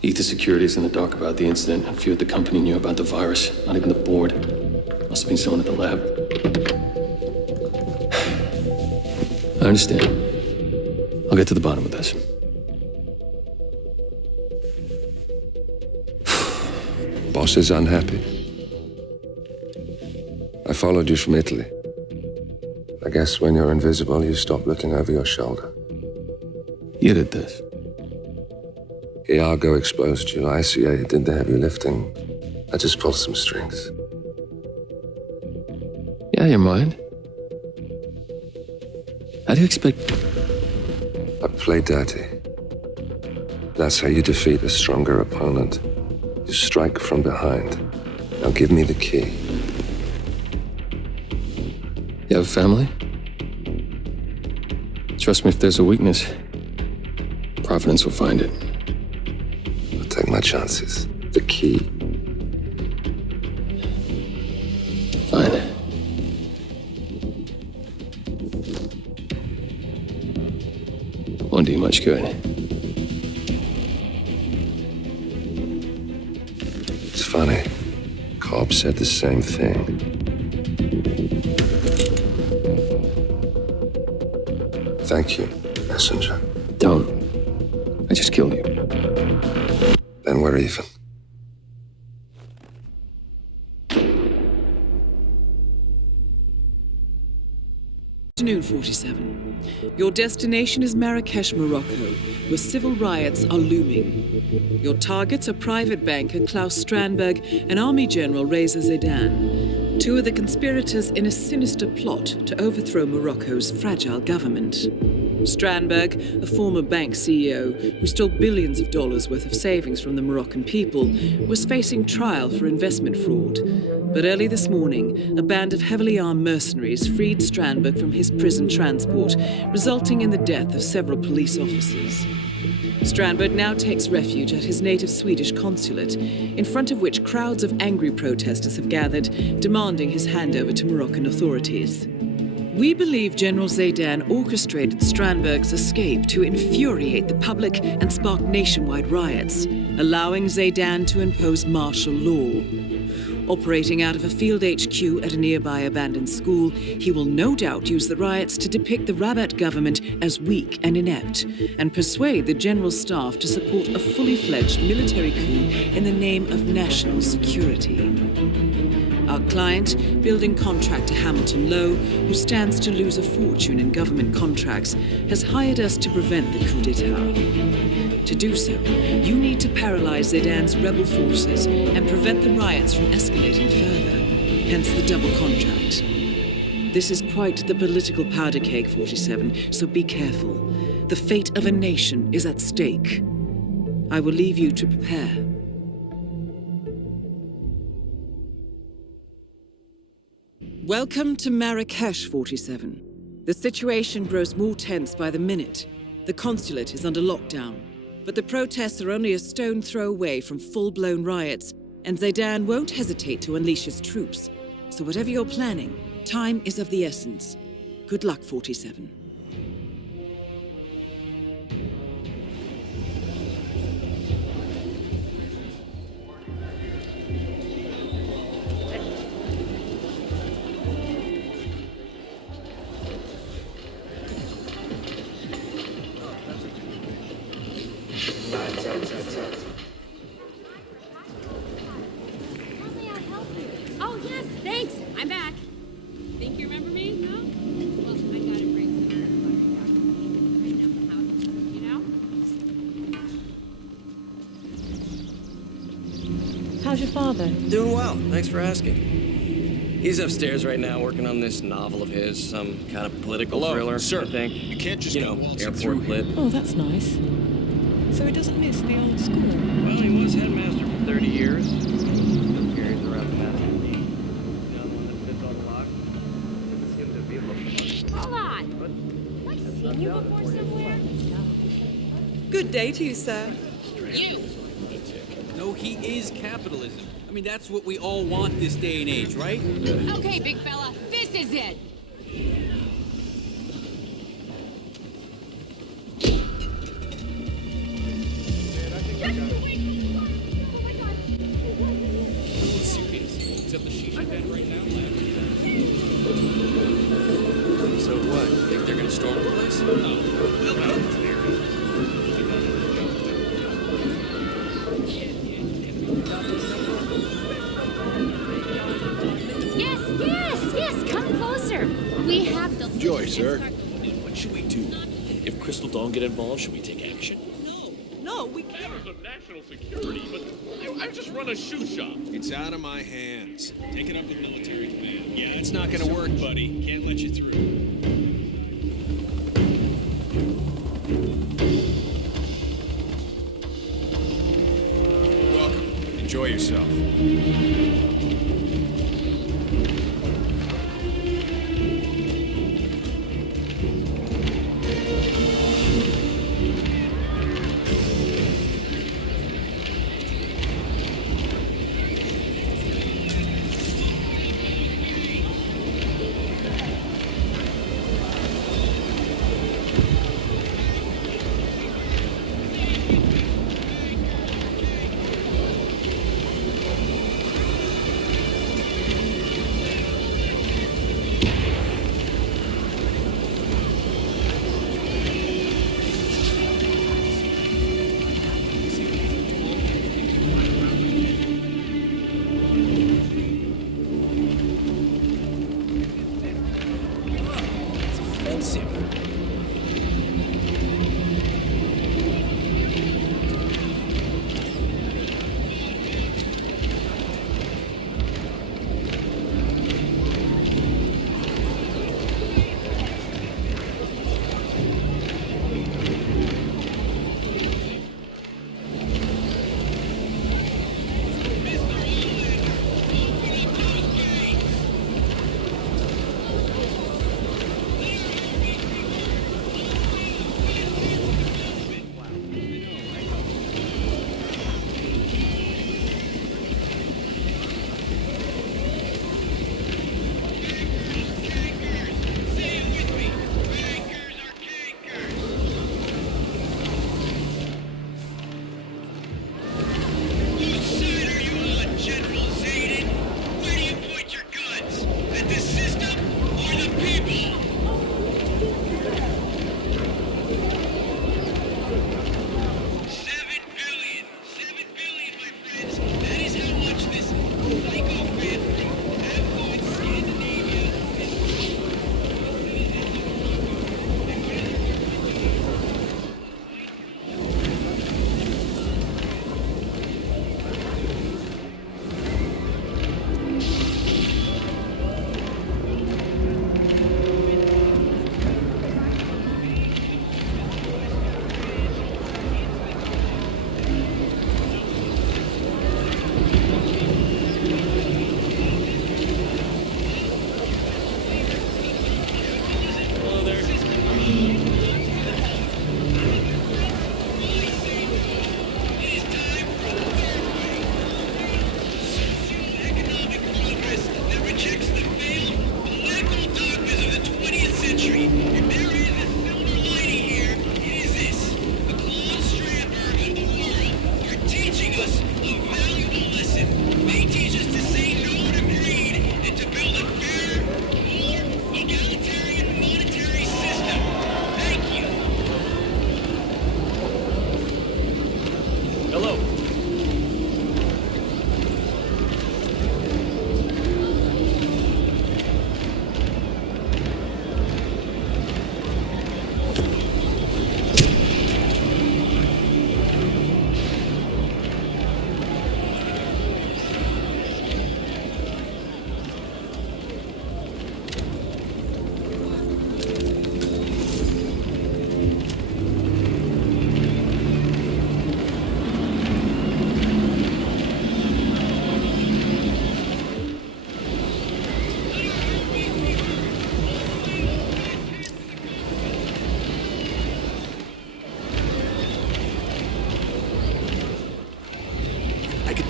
Ether Security's in the dark about the incident. A few at the company knew about the virus. Not even the board. Must have been someone at the lab. I understand. I'll get to the bottom of this. Boss is unhappy. I followed you from Italy. I guess when you're invisible, you stop looking over your shoulder. You did this. Iago exposed you. ICA did the heavy lifting. I just pulled some strings. Yeah, your mind. How do you expect... I play dirty. That's how you defeat a stronger opponent. You strike from behind. Now give me the key. You have a family? Trust me, if there's a weakness, Providence will find it. I'll take my chances. The key. Fine. Won't do you much good. It's funny. Cobb said the same thing. Thank you, messenger. Don't. I just killed you. Then we're even. Afternoon, 47. Your destination is Marrakesh, Morocco, where civil riots are looming. Your targets are private banker Klaus Strandberg and Army General Reza Zaidan, two of the conspirators in a sinister plot to overthrow Morocco's fragile government. Strandberg, a former bank CEO who stole billions of dollars worth of savings from the Moroccan people, was facing trial for investment fraud. But early this morning, a band of heavily armed mercenaries freed Strandberg from his prison transport, resulting in the death of several police officers. Strandberg now takes refuge at his native Swedish consulate, in front of which crowds of angry protesters have gathered, demanding his handover to Moroccan authorities. We believe General Zaidan orchestrated Strandberg's escape to infuriate the public and spark nationwide riots, allowing Zaidan to impose martial law. Operating out of a field HQ at a nearby abandoned school, he will no doubt use the riots to depict the Rabat government as weak and inept, and persuade the general staff to support a fully fledged military coup in the name of national security. Our client, building contractor Hamilton Lowe, who stands to lose a fortune in government contracts, has hired us to prevent the coup d'etat. To do so, you need to paralyze Zaidan's rebel forces and prevent the riots from escalating further, hence the double contract. This is quite the political powder keg, 47, so be careful. The fate of a nation is at stake. I will leave you to prepare. Welcome to Marrakesh, 47. The situation grows more tense by the minute. The consulate is under lockdown, but the protests are only a stone throw away from full-blown riots, and Zaidan won't hesitate to unleash his troops. So whatever you're planning, time is of the essence. Good luck, 47. Oh, yes, thanks. I'm back. Think you remember me? No? Well, I gotta bring some you know? How's your father? Doing well, thanks for asking. He's upstairs right now working on this novel of his, some kind of political thriller, sir. I think. You can't just go waltzing airport through lit. Oh, that's nice. So he doesn't miss the old school? Well, he was headmaster for 30 years. Still carries around the master key. You know, the one that fits all the locks. Doesn't seem to be able to... Hold on. Have I seen you before somewhere? Good day to you, sir. You! No, he is capitalism. I mean, that's what we all want this day and age, right? Okay, big fella, this is it! Just wait. gonna storm the place? No. We'll cook. Yes, come closer. We have the... Enjoy, sir. What should we do? If Crystal Dawn get involved, should we take action? No, we can't. Matters of national security, but I just run a shoe shop. It's out of my hands. Take it up to military command. Yeah, it's not gonna work, buddy. Can't let you through. Welcome. Enjoy yourself.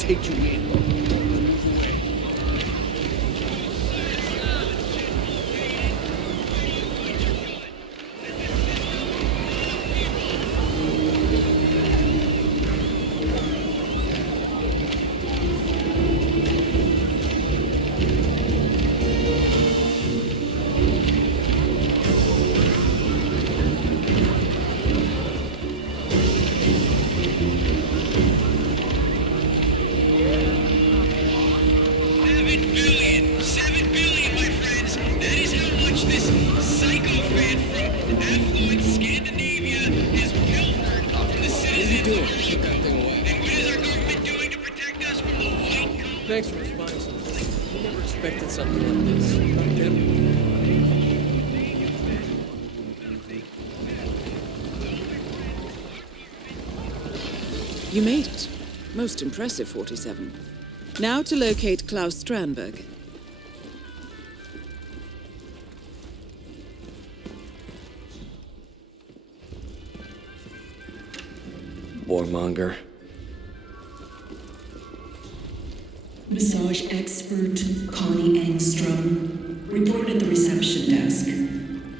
take you in. Thanks for responding so quick. We never expected something like this. Not deadly. You made it. Most impressive, 47. Now to locate Klaus Strandberg. Warmonger. Massage expert Connie Engstrom. Report at the reception desk.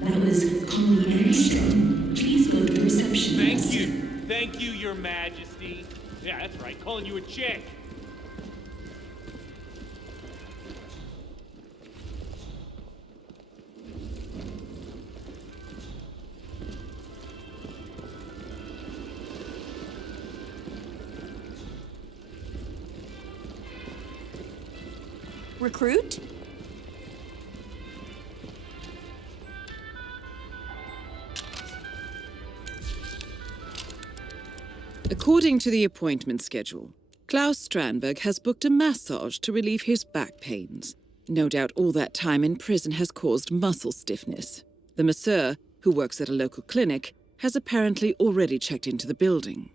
That was Connie Engstrom. Please go to the reception desk. Thank you. Thank you, Your Majesty. Yeah, that's right. Calling you a chick. Recruit? According to the appointment schedule, Klaus Strandberg has booked a massage to relieve his back pains. No doubt all that time in prison has caused muscle stiffness. The masseur, who works at a local clinic, has apparently already checked into the building.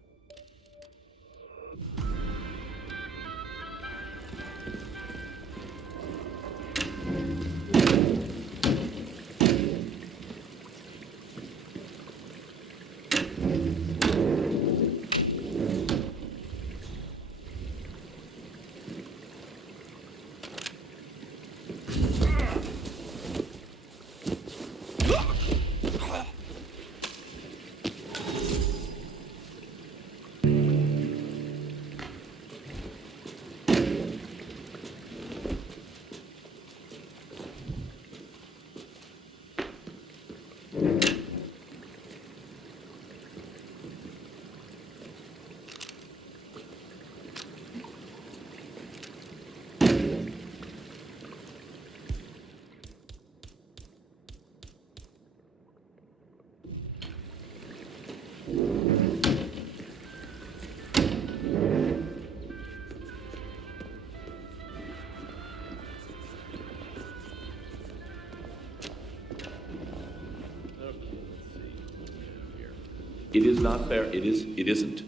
It is not fair. It isn't.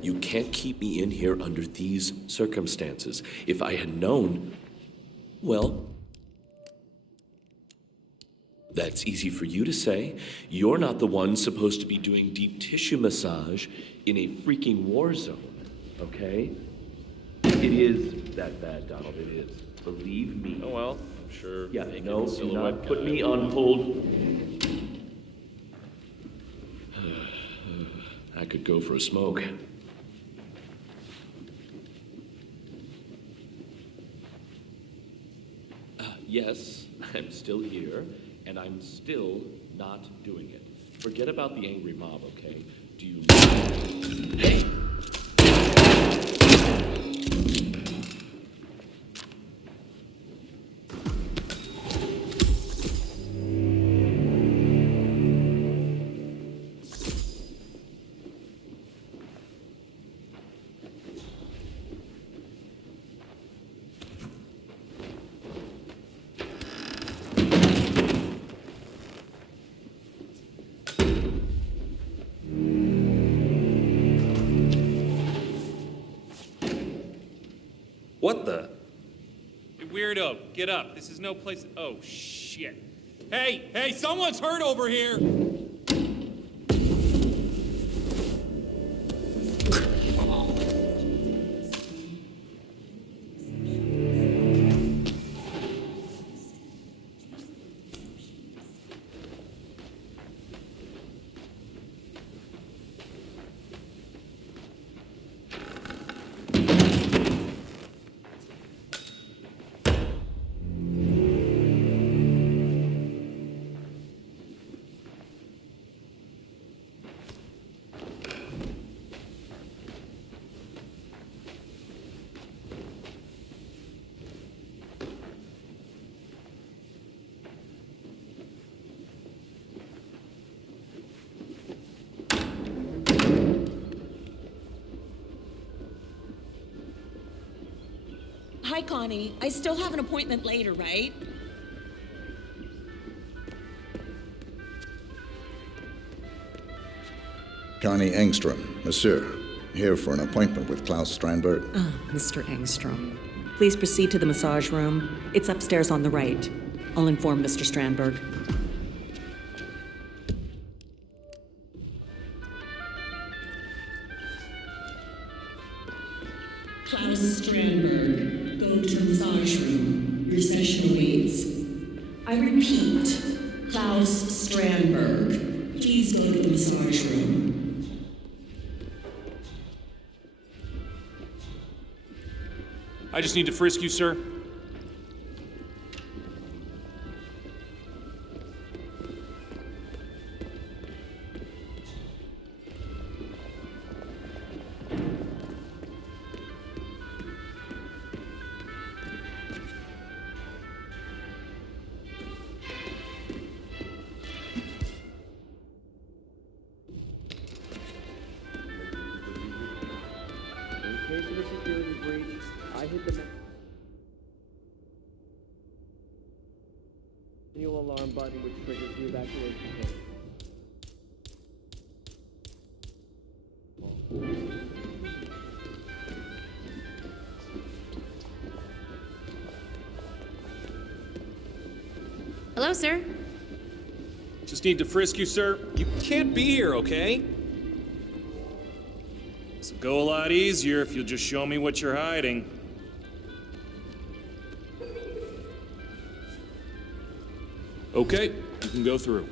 You can't keep me in here under these circumstances. If I had known, well, that's easy for you to say. You're not the one supposed to be doing deep tissue massage in a freaking war zone, okay? It is that bad, Donald. It is. Believe me. Oh well, I'm sure. Yeah, no, do not put me on hold. I could go for a smoke. Yes, I'm still here, and I'm still not doing it. Forget about the angry mob, okay? Do you... Hey! What the? Hey, weirdo, get up. This is no place. Oh, shit. Hey, someone's hurt over here! Hi, Connie. I still have an appointment later, right? Connie Engstrom, Monsieur, here for an appointment with Klaus Strandberg. Mr. Engstrom. Please proceed to the massage room. It's upstairs on the right. I'll inform Mr. Strandberg. Klaus Strandberg, go to the massage room. Your session awaits. I repeat, Klaus Strandberg, please go to the massage room. I just need to frisk you, sir. In case of a security breach, I hit the manual alarm button, which triggers the evacuation code. Hello, sir. Just need to frisk you, sir. You can't be here, okay? This will go a lot easier if you'll just show me what you're hiding. Okay, you can go through.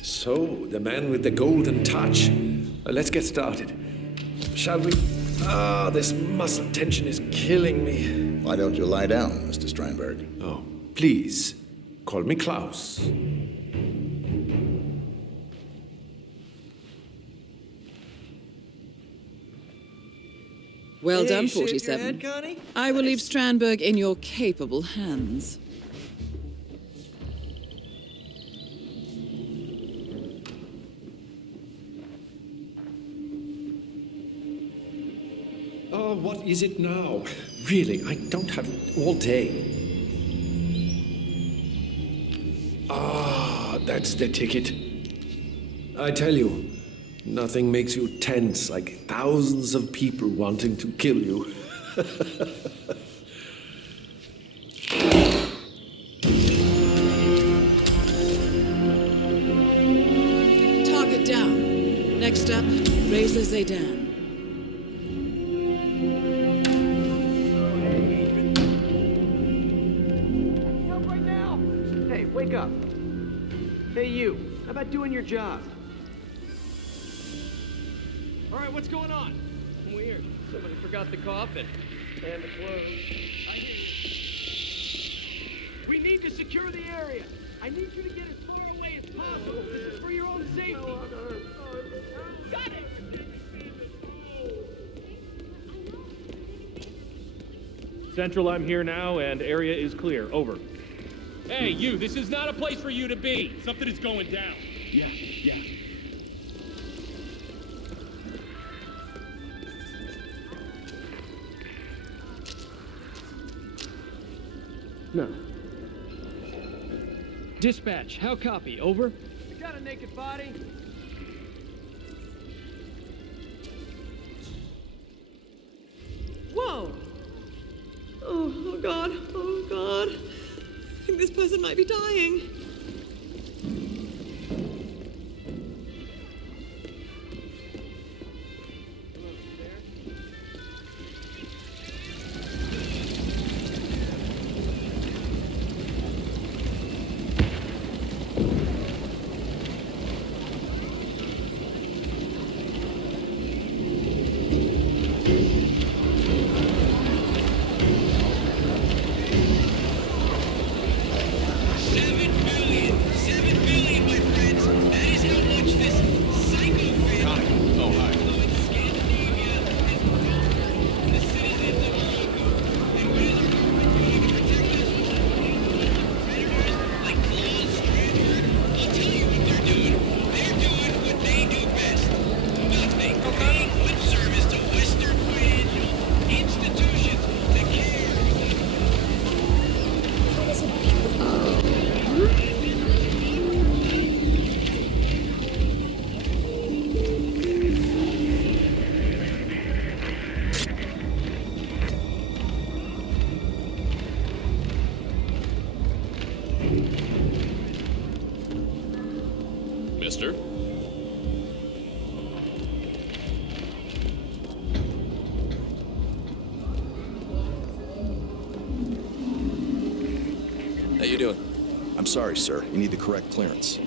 So, the man with the golden touch. Let's get started. Shall we? This muscle tension is killing me. Why don't you lie down, Mr. Strandberg? Oh, please, call me Klaus. Well Hey, done, you shaved your 47. head, Connie? I will leave Strandberg in your capable hands. Oh, what is it now? Really, I don't have all day. That's the ticket. I tell you, nothing makes you tense like thousands of people wanting to kill you. Target down. Next up, Razor Zaydan. Help right now! Hey, wake up. Hey, you. How about doing your job? All right, what's going on? Weird. Somebody forgot the coffin. And the clothes. I hear you. We need to secure the area. I need you to get as far away as possible. This is for your own safety. Got it! Central, I'm here now, and area is clear. Over. Hey, you, this is not a place for you to be. Something is going down. Yeah. No. Dispatch, how copy? Over? We got a naked body. Whoa! peasant might be dying. Mister? How you doing? I'm sorry, sir. You need the correct clearance.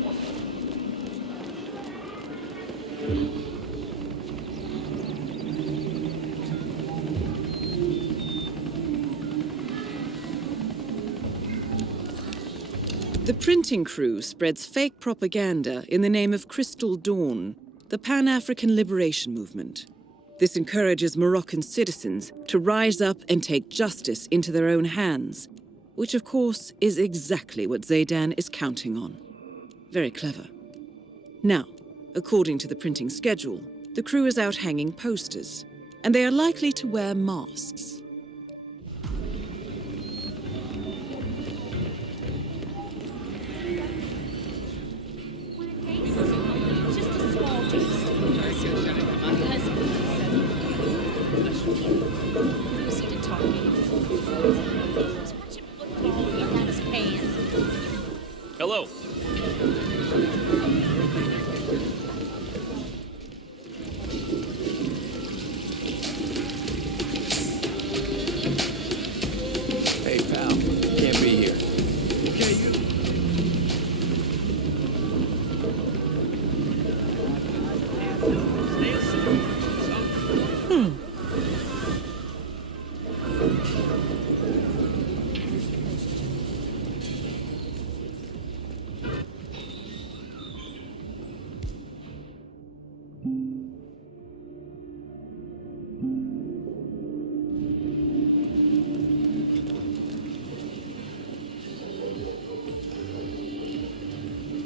The printing crew spreads fake propaganda in the name of Crystal Dawn, the Pan-African Liberation Movement. This encourages Moroccan citizens to rise up and take justice into their own hands, which of course is exactly what Zaydan is counting on. Very clever. Now, according to the printing schedule, the crew is out hanging posters, and they are likely to wear masks. Just a small taste. My husband says Lucy to talk me. Just watch him football and get out his pants. Hello. Hey, pal. Can't be here. Okay, you.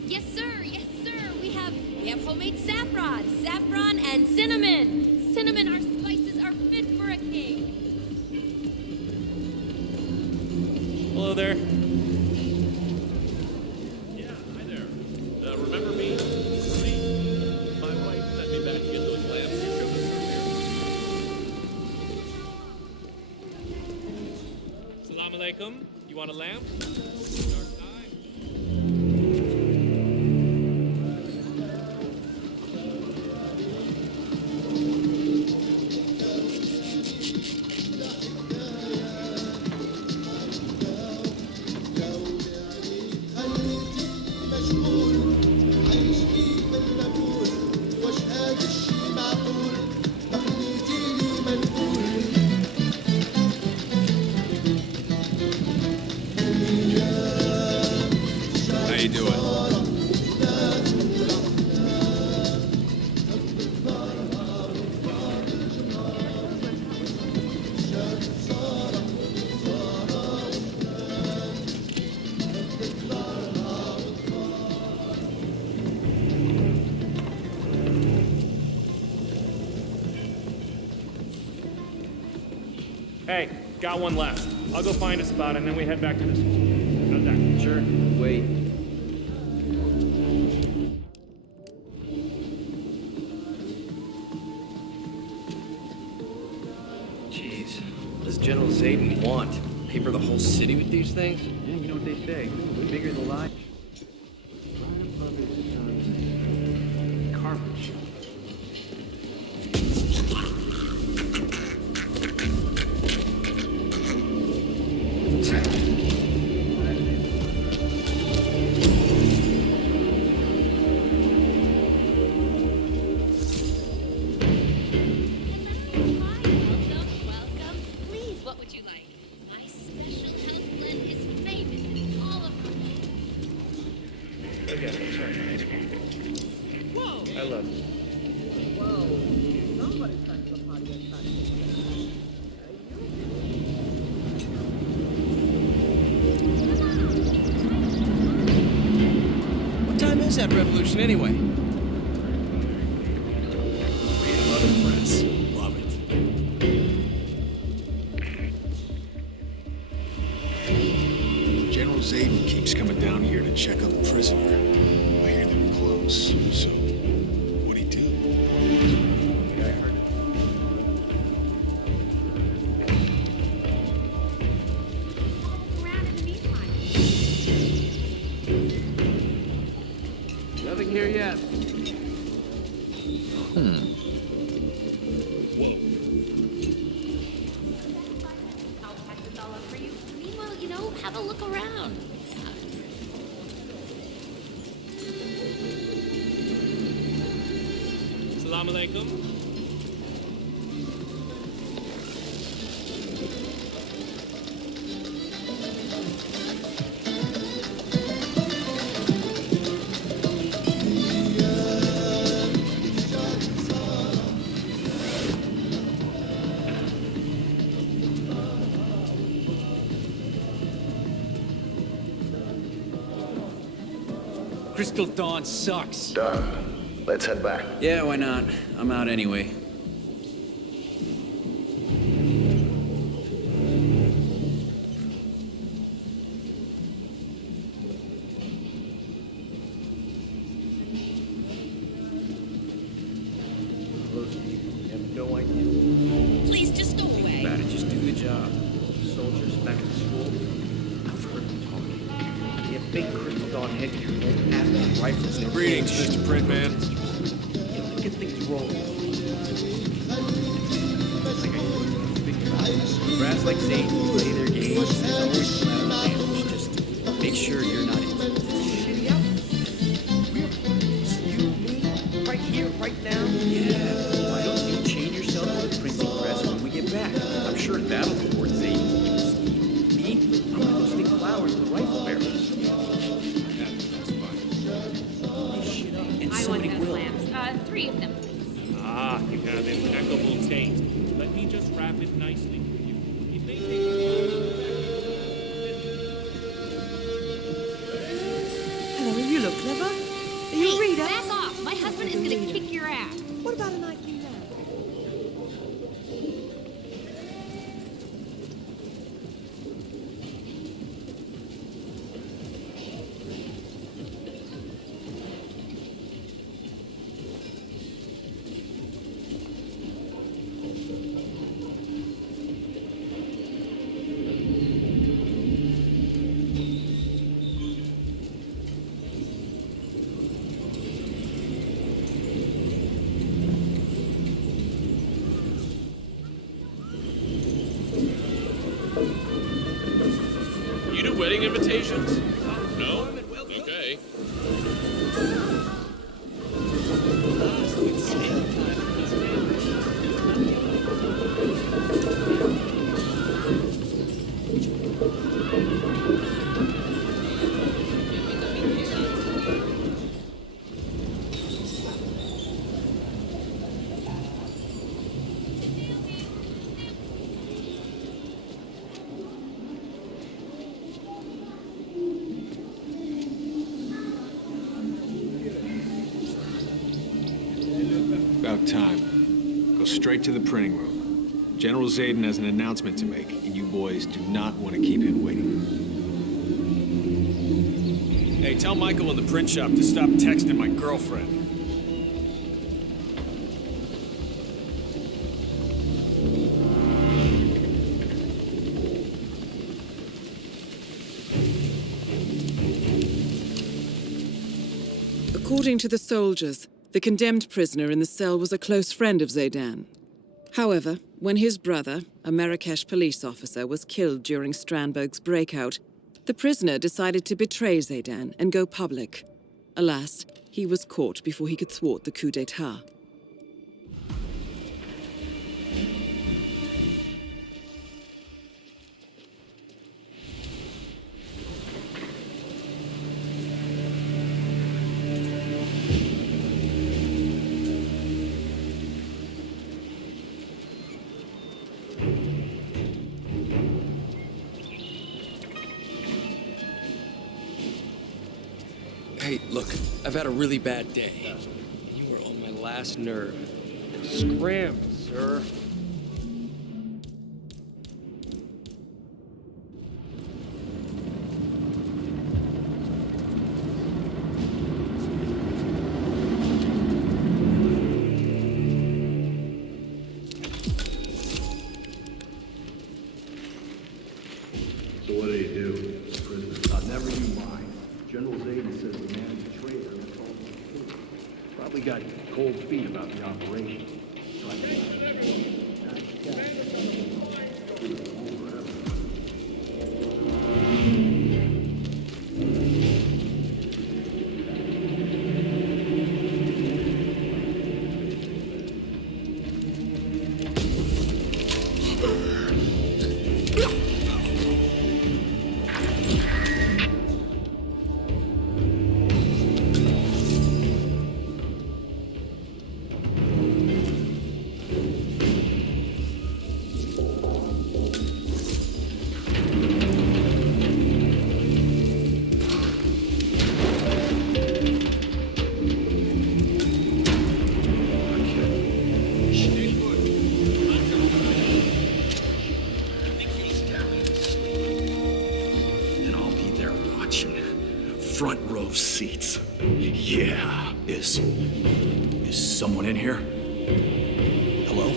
Yes, sir. Yes, sir. We have homemade saffron and cinnamon. Cinnamon, our spices are fit for a king. Hello there. Yeah, hi there. Remember me? My wife sent me back to get those lamps you showed us earlier. Salam alaikum. You want a lamp? Dark time. How you doing? Hey, got one left. I'll go find a spot and then we head back to the school. How's that? Sure. Wait. Jeez. What does General Zayden want? paper the whole city with these things? Yeah, you know what they say. The bigger the lie. Right above it, carpet shop. That revolution anyway? Freedom of the press. Love it. General Zayden keeps coming down here to check on the prisoner. I hear they're close, so what'd he do? Yeah, I heard it. Nothing here yet. Meanwhile, you know, have a look around. Assalamu alaikum. Crystal Dawn sucks. Done. Let's head back. Yeah, why not? I'm out anyway. You have no idea. Please just go away. About it, just do the job. Soldiers back at school. I've heard them talking. You have big Crystal Dawn headgear, ass rifles. and Greetings, Mr. Printman. Get things rolling. Brass like Zane, play their games. There's always collateral damage. Just make sure you're not in shitty out. You, me, right here, right now. Yeah. Why don't you chain yourself to the printing press when we get back? I'm sure that'll reward Zane. Me, I'm gonna go stick flowers in the rifle barrels. And I want somebody those will. lamps. 3 of them, please. Ah, you have impeccable taste. Let me just wrap it nicely for you. It may take a Hello, you look clever. Are you a reader? Back off. My husband is gonna kick your ass. What about a nice new lamp? You do wedding invitations? No? Okay. About time. Go straight to the printing room. General Zayden has an announcement to make, and you boys do not want to keep him waiting. Hey, tell Michael in the print shop to stop texting my girlfriend. According to the soldiers, the condemned prisoner in the cell was a close friend of Zaydan. However, when his brother, a Marrakesh police officer, was killed during Strandberg's breakout, the prisoner decided to betray Zaydan and go public. Alas, he was caught before he could thwart the coup d'etat. Hey, look, I've had a really bad day. You were on my last nerve. Scram, sir. So what did he do? Prisoner. Never you mind. General Zayden says the man's a traitor and it's all true. Probably got cold feet about the operation. Front row seats. Yeah. Is someone in here? Hello?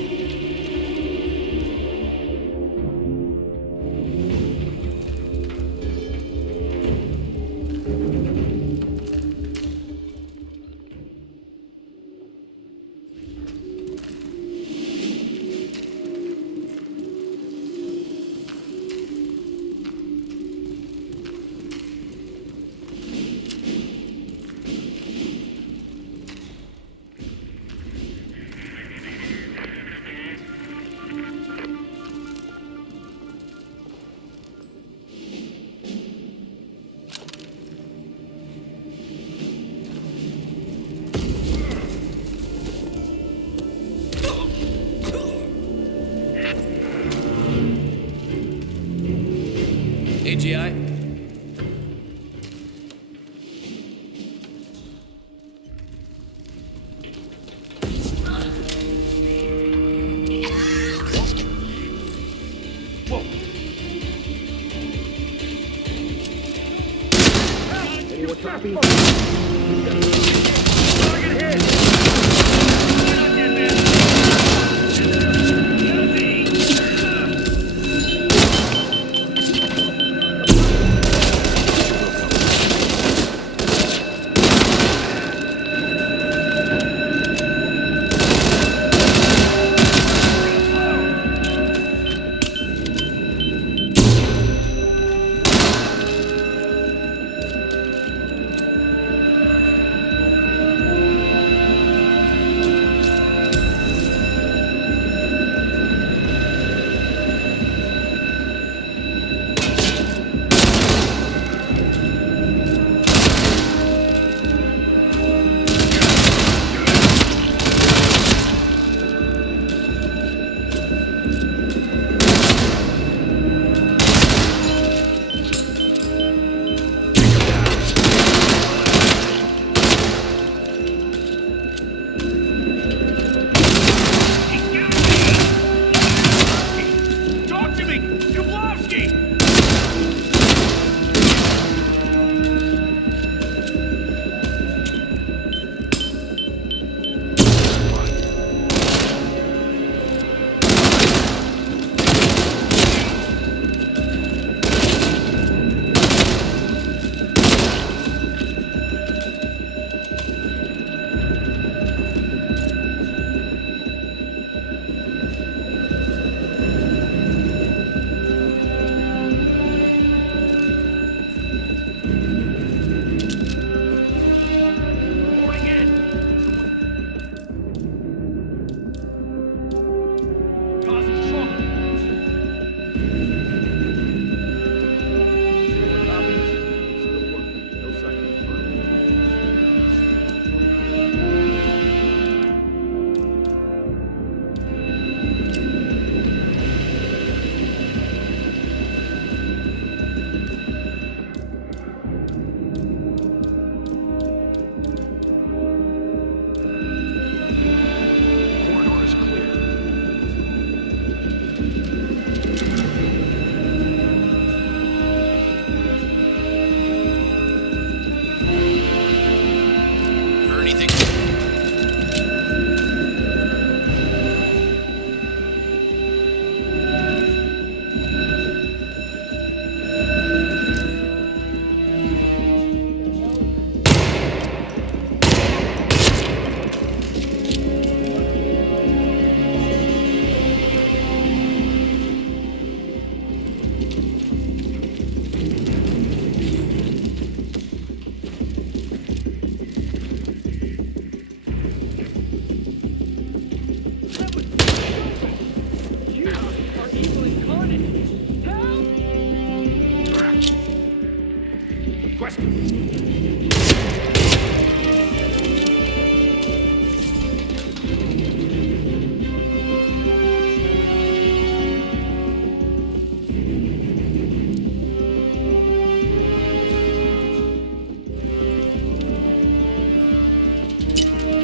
AGI? Whoa. Anyone copy? Target hit!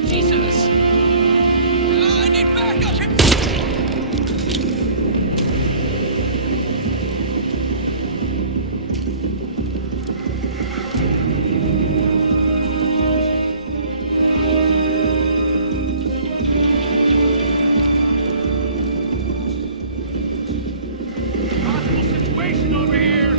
Jesus! I need backup! Situation over here!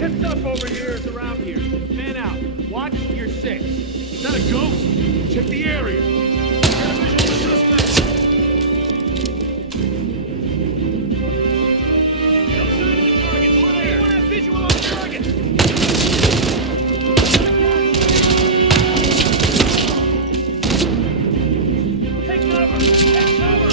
Tips up over here is around here. Man out. Watch your six. Is that a ghost? Check the area. Get a visual of the suspect. Over there. Anyone have visual on the target? Take cover. Take cover.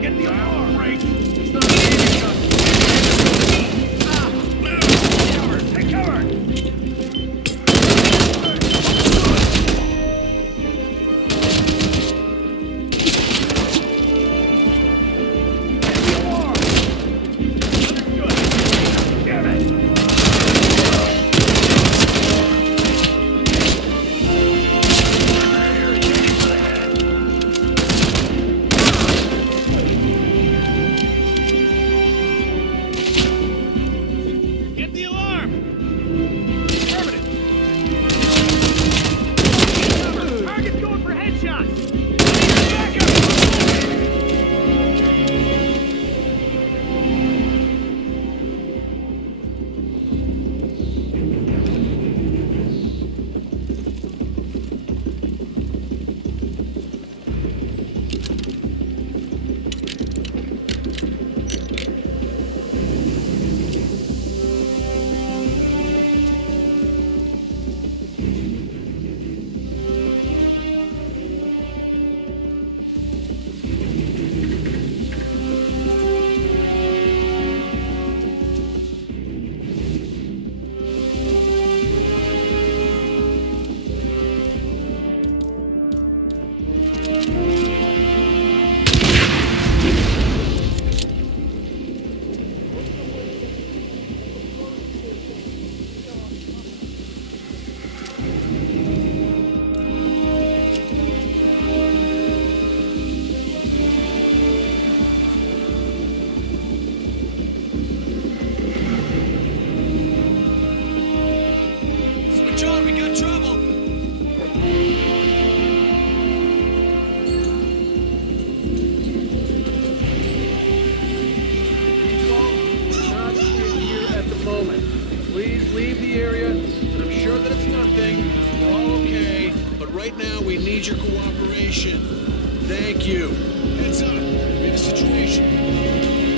Get the alarm right. It's not easy. Cover. Take cover. Get the alarm. Affirmative. Target's going for headshots. Switch on, we got trouble. Not in here at the moment. Please leave the area, and I'm sure that it's nothing. We're all okay, but right now we need your cooperation. Thank you. Heads up, we have a situation.